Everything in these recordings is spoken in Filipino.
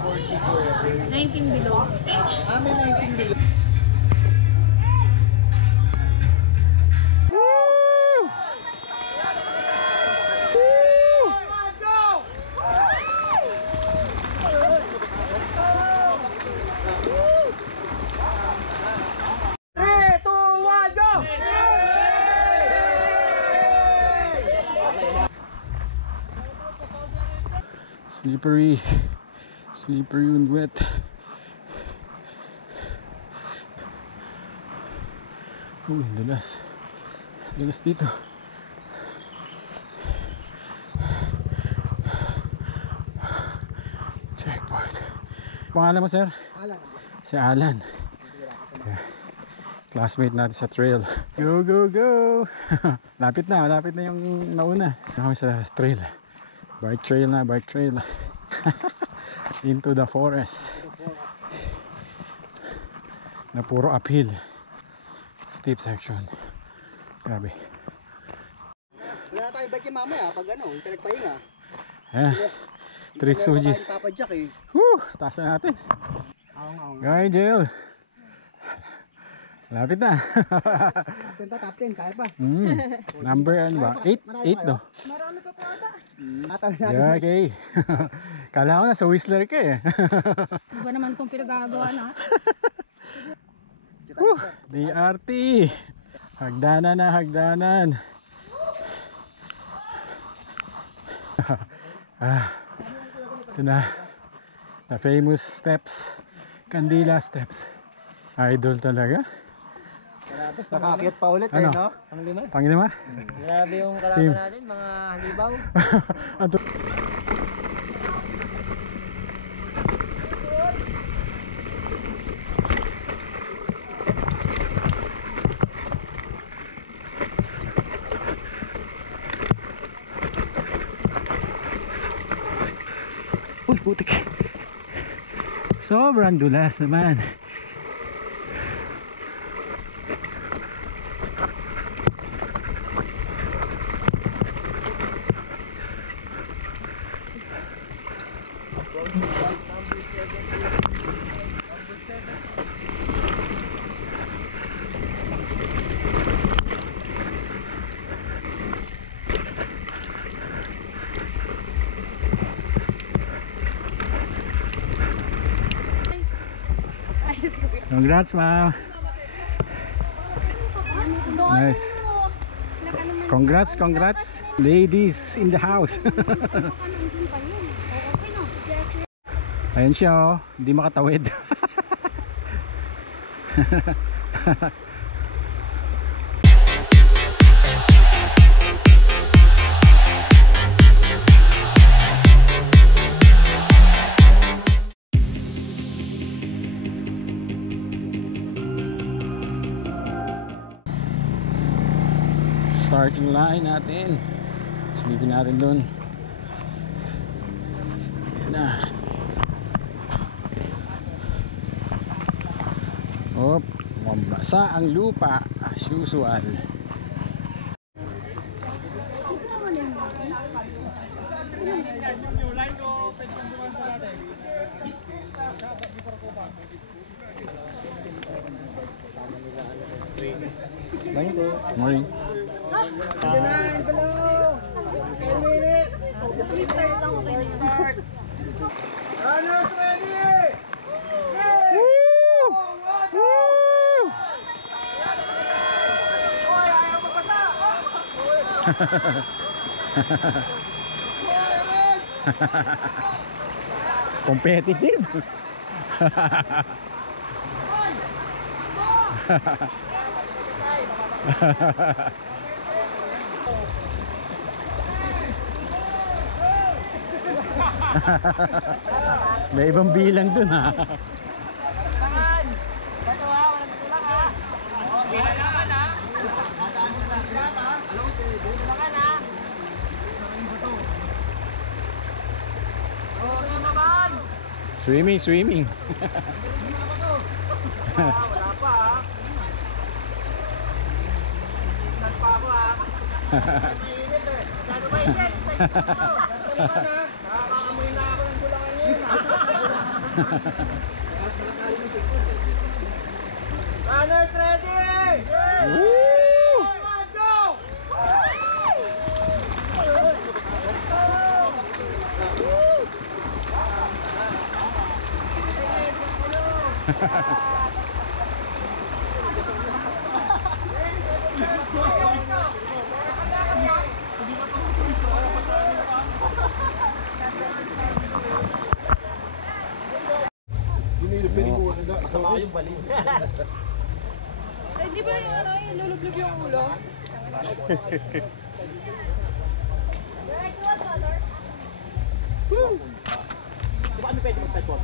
19 below. May 19 below. Slippery and wet. Dalas dito. Checkpoint. Pangalan mo, sir? Alan. Si Alan. Yeah. Classmate natin sa trail. Go, go, go! Lapit na yung nauna. Kami sa trail. Bike trail na, bike trail. Into the forest. Na puro uphill. Steep section. Grabe. Wala tayo bike yung mamaya pag ano, yung pinagpahinga. Three Stooges. Papa Jack eh. Woo! Taas na natin. Guy, Jill. Lapit na. Top 10, kaya pa. Number ano ba? 8 no? Marami pa pa ata. Yeah, okay. Kala ko na sa Whistler ka eh. Iba naman itong pinagagawa na. DRT. Hagdanan na, hagdanan. Ito na. The famous steps. Candila steps. Idol talaga. Nakakit pa ulit ano? no? Panglima? Panglima? Grabe yung kalaban natin, mga halibaw. Uy, putik. Sobrang dulas naman. Congrats, ma'am. Nice. Congrats. Ladies in the house. Ayan siya, oh. Hindi makatawid. Starting line natin. Silipin natin dun. Na. Hop, mambasa ang lupa as usual. Morning. Runners ready! Woo! Woo! Hoy, ayaw magpasa! Competitive. May ibang bilang dun ha. Swimming. Wala pa ha. Nagpa ako ha. Mainit eh. Masyado mainit. Nakakamoy na ako ng bulangan yun. Runners ready! Woo! Let's go! Masama yung bali. Eh, di ba yung ano, yung lulublog yung ulo? Di ba kami pwede mag-type doon?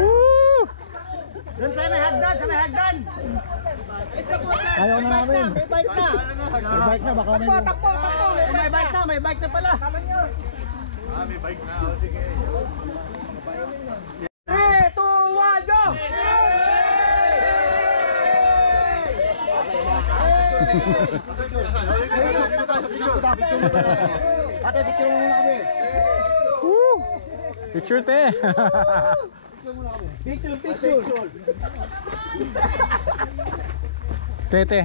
Woo! Doon sa may hagdan, sa may hagdan! Ayaw na namin. May bike na! May bike na, baka may... Takbo! May bike na, may bike na pala! May bike na, o sige. 3, 2, 1, go! Ate, picture mo muna kami. Woo! Picture te! Picture! Tete.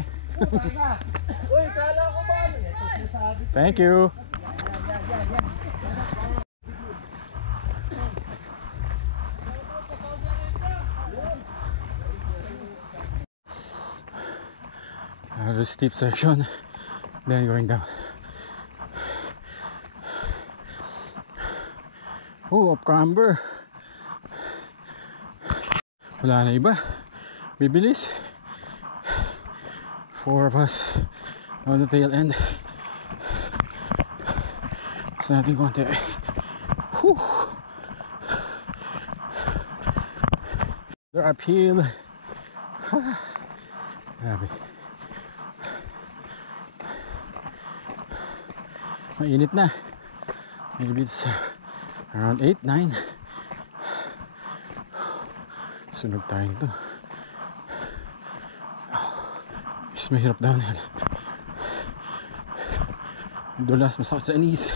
Uy, kala ko ba? Thank you. The steep section, then going down. Oh, up camber. Wala na iba. Bibilis. 4 of us on the tail end. Sa natin konti. Whew. They're uphill. Grabe. Mainit na. Maybe it's around 8, 9. Sunog tayo nito. Mas mahirap downhill. Dulas, masakit sa knees.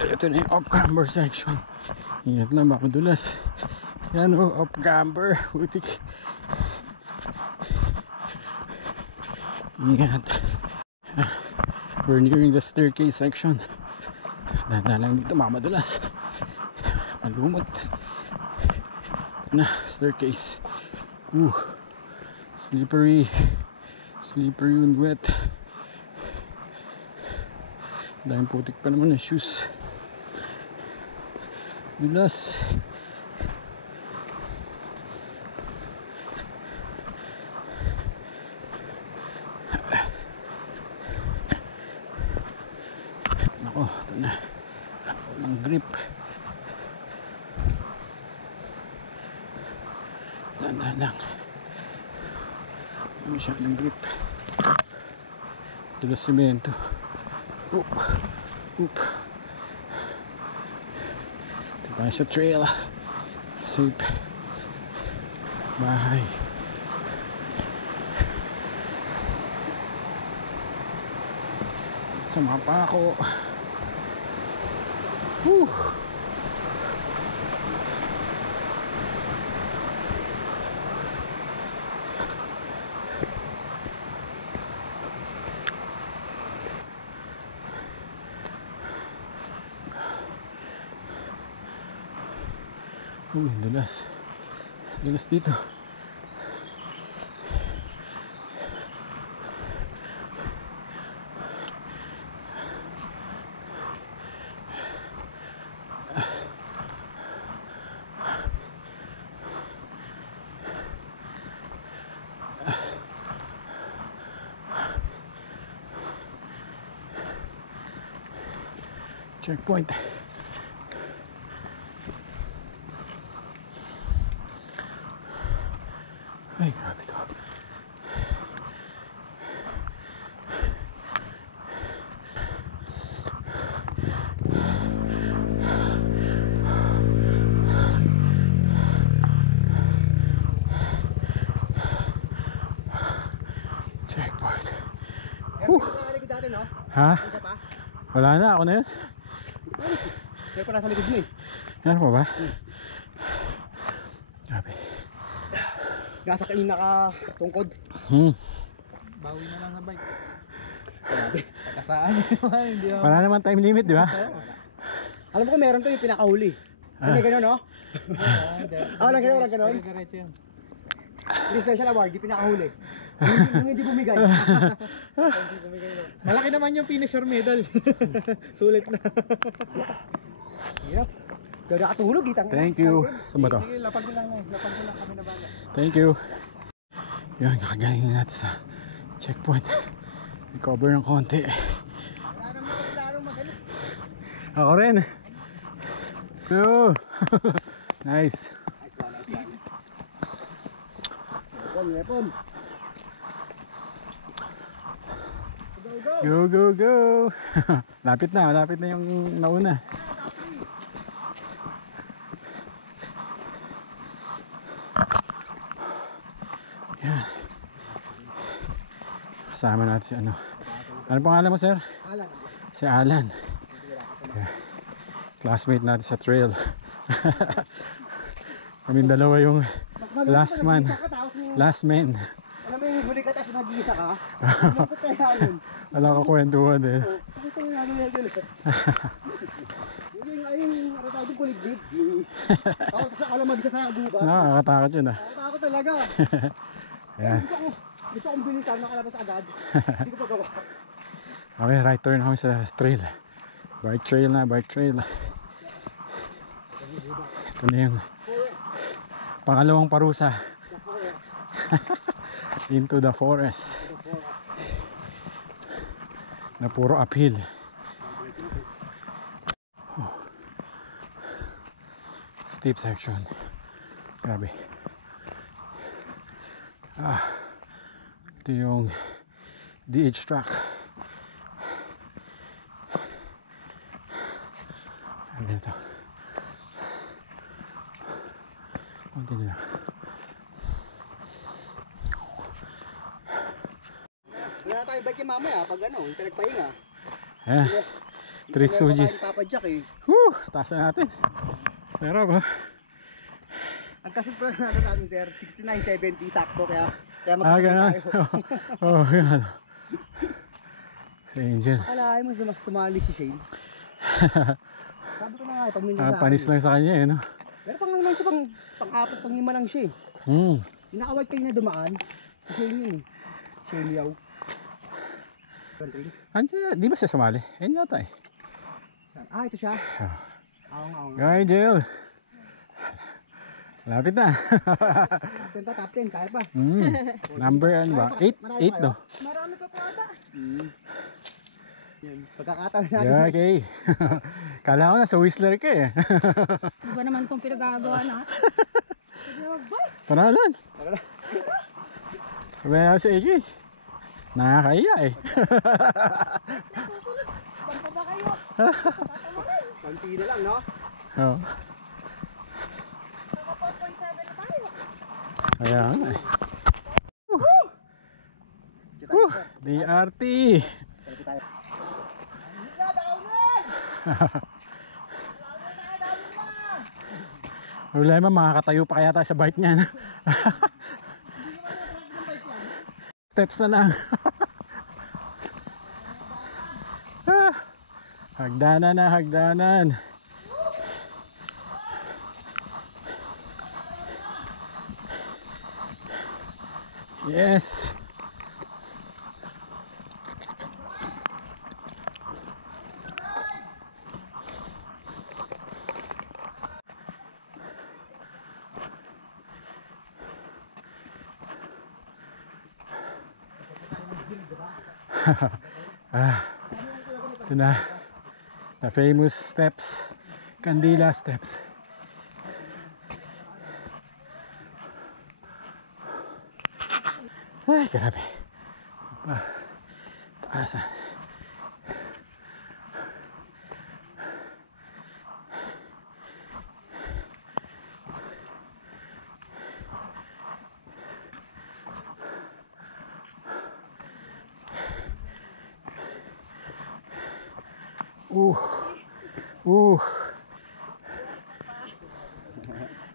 Ito na yung off-camber section. Ingat lang, baka dulas. Yan o, off-camber. Putik. Ingat. We're nearing the staircase section. Dahan lang dito, mamadulas. Malumot. Na, staircase. Slippery. Slippery and wet. Dahil putik pa naman ng shoes. Dulas. Nako, ito na. Walang grip. Dahan lang. Hindi masyadong grip. Dulas semento. Oop. Oop. Ito tayo sa trail. Safe. Bahay. Sama pa ako. Whew. Dulas. Dulas dito. Checkpoint. Ay, grabe ito. Checkpoint. Whew. natin, no? Ha? Isa pa? Wala na, ako na yun. Kaya pa nasa likod mo eh. Ano pa ba? Grabe. Gasa kayo nakatungkod. Bawi na lang sa bike. Kasaan hindi ako. Wala naman time limit, di ba? Alam ko meron to yung pinakahuli. Hindi gano'n, no? Walang gano'n, walang gano'n. Diretso yan. Yung special award, yung pinakahuli. Yung hindi bumigay. Malaki naman yung finisher medal. Sulit na. Hirap. Kaya nakatulog, itang. Thank you. Saan ba to? Sige, lapag ko lang kami na bala. Thank you. Yun, kakagaling na natin sa checkpoint. Recover ng konti. Ako rin. Go! Nice. Weapon. Go, go, go! Lapit na yung nauna. Yan. Kasama natin si ano. Ano pangalan mo, sir? Alan. Si Alan. Yeah. Classmate natin sa trail. Kaming dalawa yung last man. Last man. Alam mo yung huli ka tapos nag-iisa ka? Ano ko kaya yun? Wala ka kwentuhan eh. Bakit yung ano yan dito? Yung tawag yung kuligbid. Ako kasi alam mag-isa sa gubat. Nakakatakot yun ah. Nakakatakot talaga. Ayan. Gusto kong bilisan, nakalabas agad. Hindi ko pa gawa. Okay, right turn kami sa trail. Bike trail na, bike trail. Ito na yung pangalawang parusa. Into the forest. Na puro uphill. Steep section. Grabe. Ito yung DH track. Ano ito? Kunti nila. Wala na tayo bike yung mamaya pag ano, yung pinagpahinga. Ayan. Three Stooges. Papa Jack eh. Woo! Taas na natin. Sarap ha. Ang kasunod na natin sir, 69.70 sakto kaya Ganun. Oo, ganun. Si Angel. Alay mo sumali si Shane. Sabi ko na nga, pag minsan Panis lang sa kanya eh, no? pero pang naman siya, pang-apat, pang-lima lang siya eh. Pinakawag kayo na dumaan. Si Shane yun eh. Shane Yao. Andiyan, di ba siya sumali? Ayun yata eh. Ito siya. Oo nga. Go Angel! Lapit na. Top 10, kaya pa. Number ano ba? 8? 8 no? Marami pa po ata. Yan. Pagkakataon natin. Yeah, okay. Kala ko na sa Whistler ka eh. Iba naman itong pinagagawa na. Tara lang. Sabi na si Iki. Nakakaiya eh. Bang pa ba kayo? Konti na lang, no? Oo. Naka 4.7 na tayo. Ayan eh. DRT. Problema, makakatayo pa kaya tayo sa bike niyan. Steps na lang. Hagdanan na, hagdanan. Yes. Ito na, the famous steps, Candila steps. Ay, grabe. Taasan. Ooh. Ooh.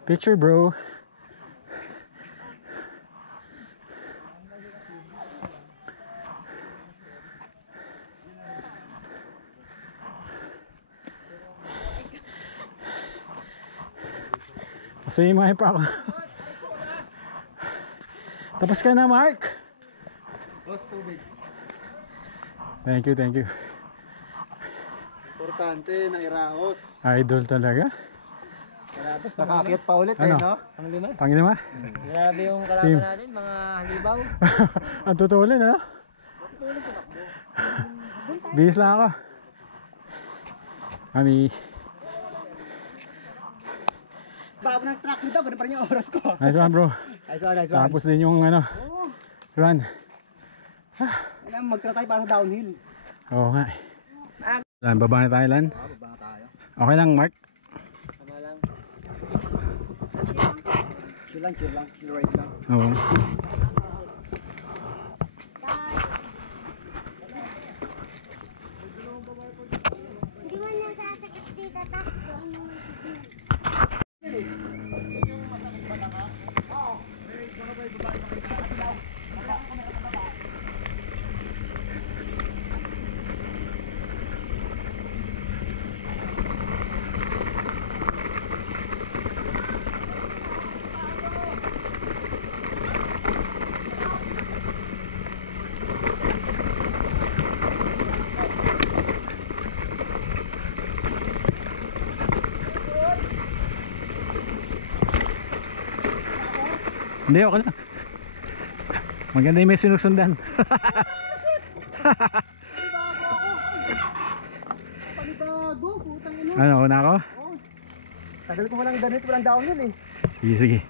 Picture, bro. Kasi may pa ako. Tapos ka na, Mark. Boss, tubig. Thank you, thank you. Importante na iraos. Idol talaga. Nakaakyat pa ulit Ano? no? Panglima? Grabe yung Sim. kalaban natin, mga halibaw. Ang tutulin, ha? Bihis lang ako. Mami. Bago ng truck nito, ganun pa rin yung oras ko. Nice one, bro. Nice one, nice one. Tapos din yung ano, run. Alam, magtratay para sa downhill. Oo nga. Lan, baba na tayo, Lan. Baba tayo. Okay lang, Mark. Tama lang. Chill lang, chill lang. Chill right lang. Oo. Hindi mo na sasakit dito, tapos doon mo Hindi, okay lang. Maganda yung may sinusundan. Panibago, putang ina. Ano, una ako? Tagal ko walang ganit, walang downhill eh. Sige, sige.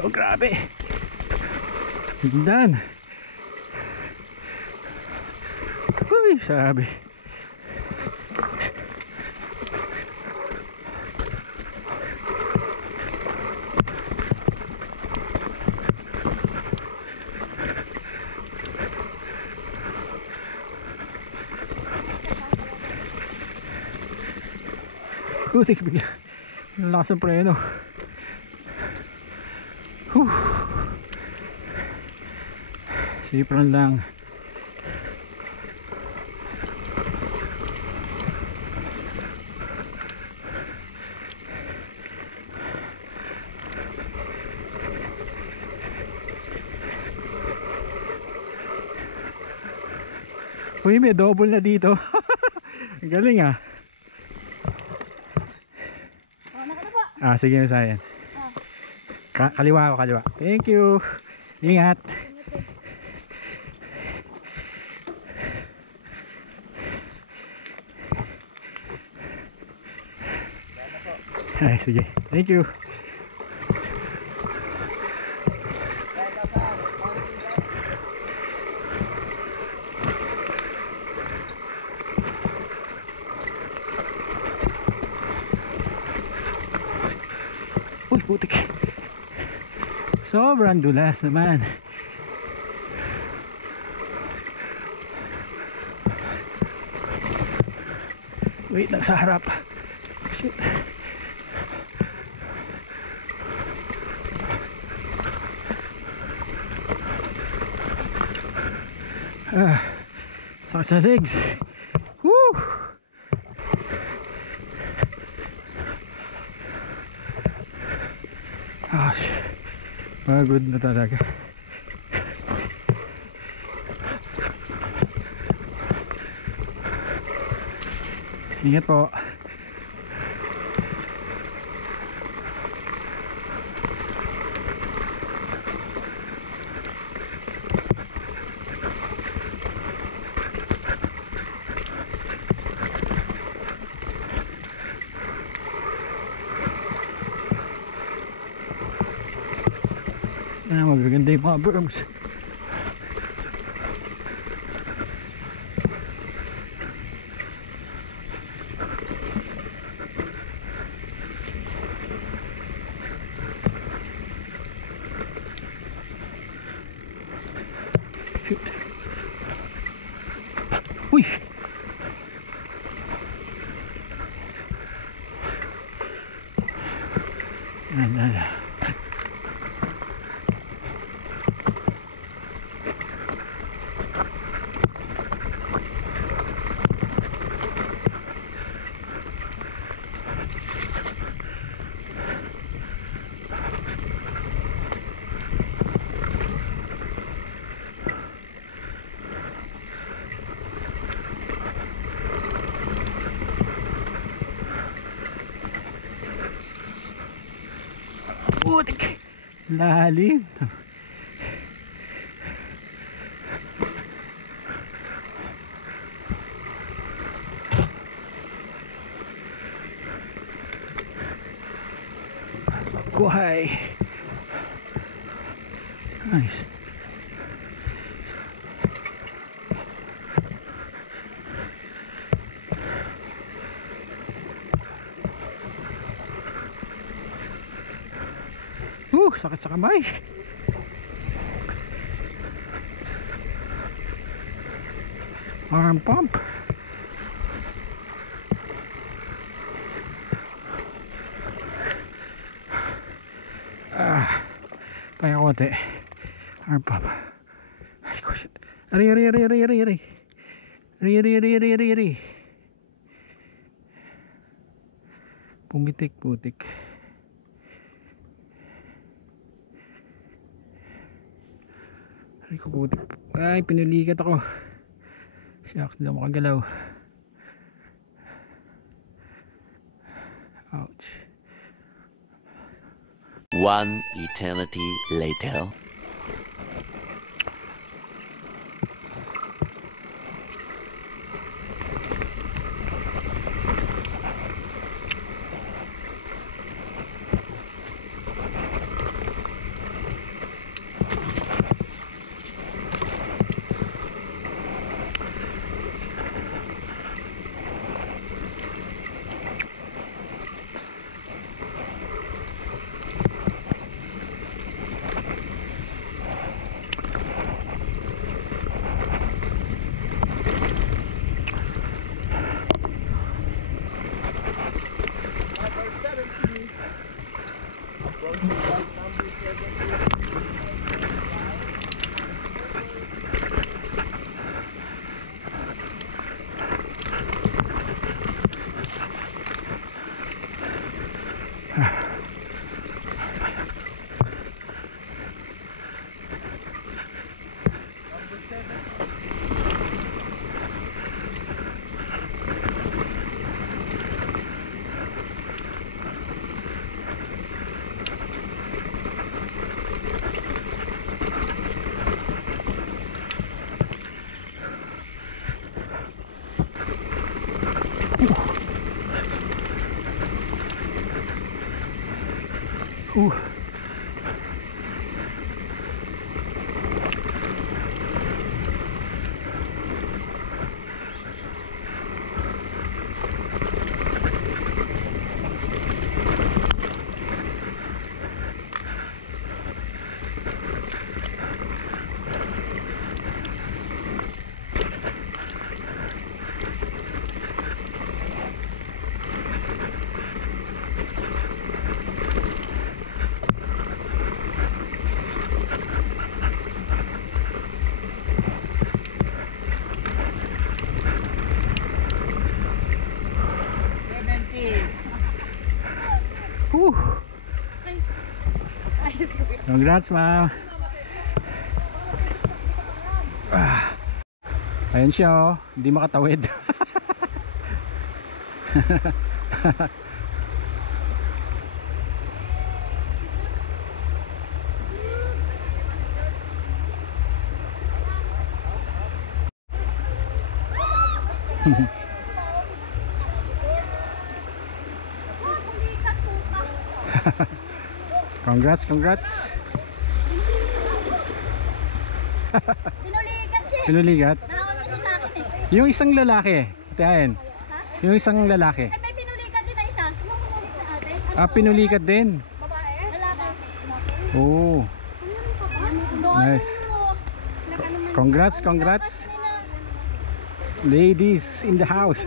Oh, grabe. Tingnan. Uy, sabi. Putik bigla. Ang lakas ng preno. Sipran lang. Uy, may double na dito. Galing ah. Sige na sa'yo. Kaliwa ako, kaliwa. Thank you. Ingat. Ay, sige. Thank you. Uy, putik. Sobrang dulas naman. Wait lang sa harap. Shit. Sakit sa legs. Woo! Gosh, pagod na talaga. Ingat po. Magaganda yung mga berms. Uy! Ayan. Putik! Lalim! Kuhay! Nice! Sakit sa kamay. Arm pump. Kaya kote. Arm pump. Ay ko shit. Ari. Pumitik. Ay, pinulikat ako. Shucks, hindi ako makagalaw. Ouch. One eternity later. Congrats, ma'am. Ayun siya, oh. Hindi makatawid. Congrats. Pinulikat siya. Pinulikat? Nahawan niya siya sa akin eh. Yung isang lalaki, tiyahin. Yung isang lalaki. Ay, may pinulikat din na isa. Yung pinulikat na ate. Ah, pinulikat din. Babae? Lalaki. Oo. Doon. Nice. Congrats, congrats. Ladies in the house.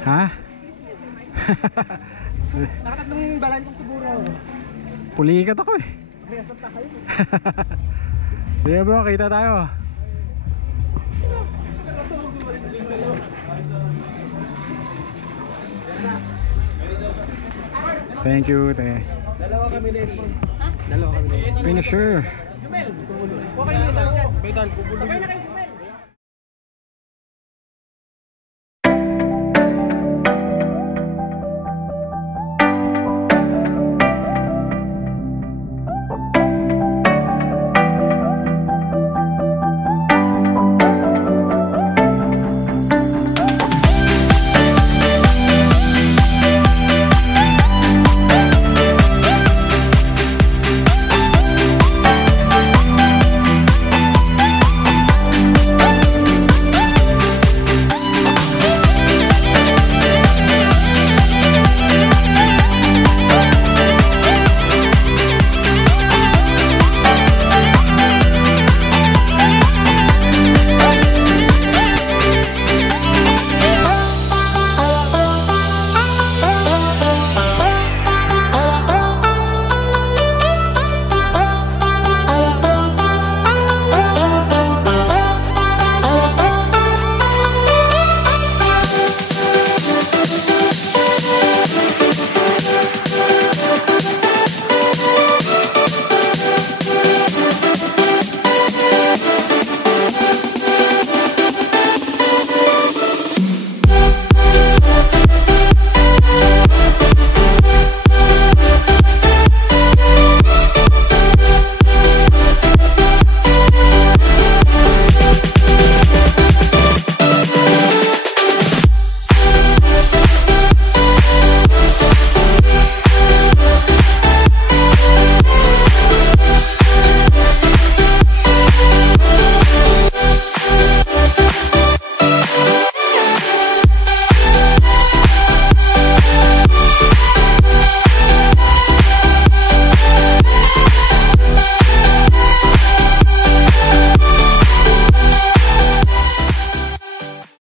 Ha? Nakatatlong balan kong siguro. Pulikat ako eh. Sige bro, kita tayo. Thank you, te. Dalawa kami nito. Dalawa kami nito. Finisher. Okay na ito. Sabay na kayo.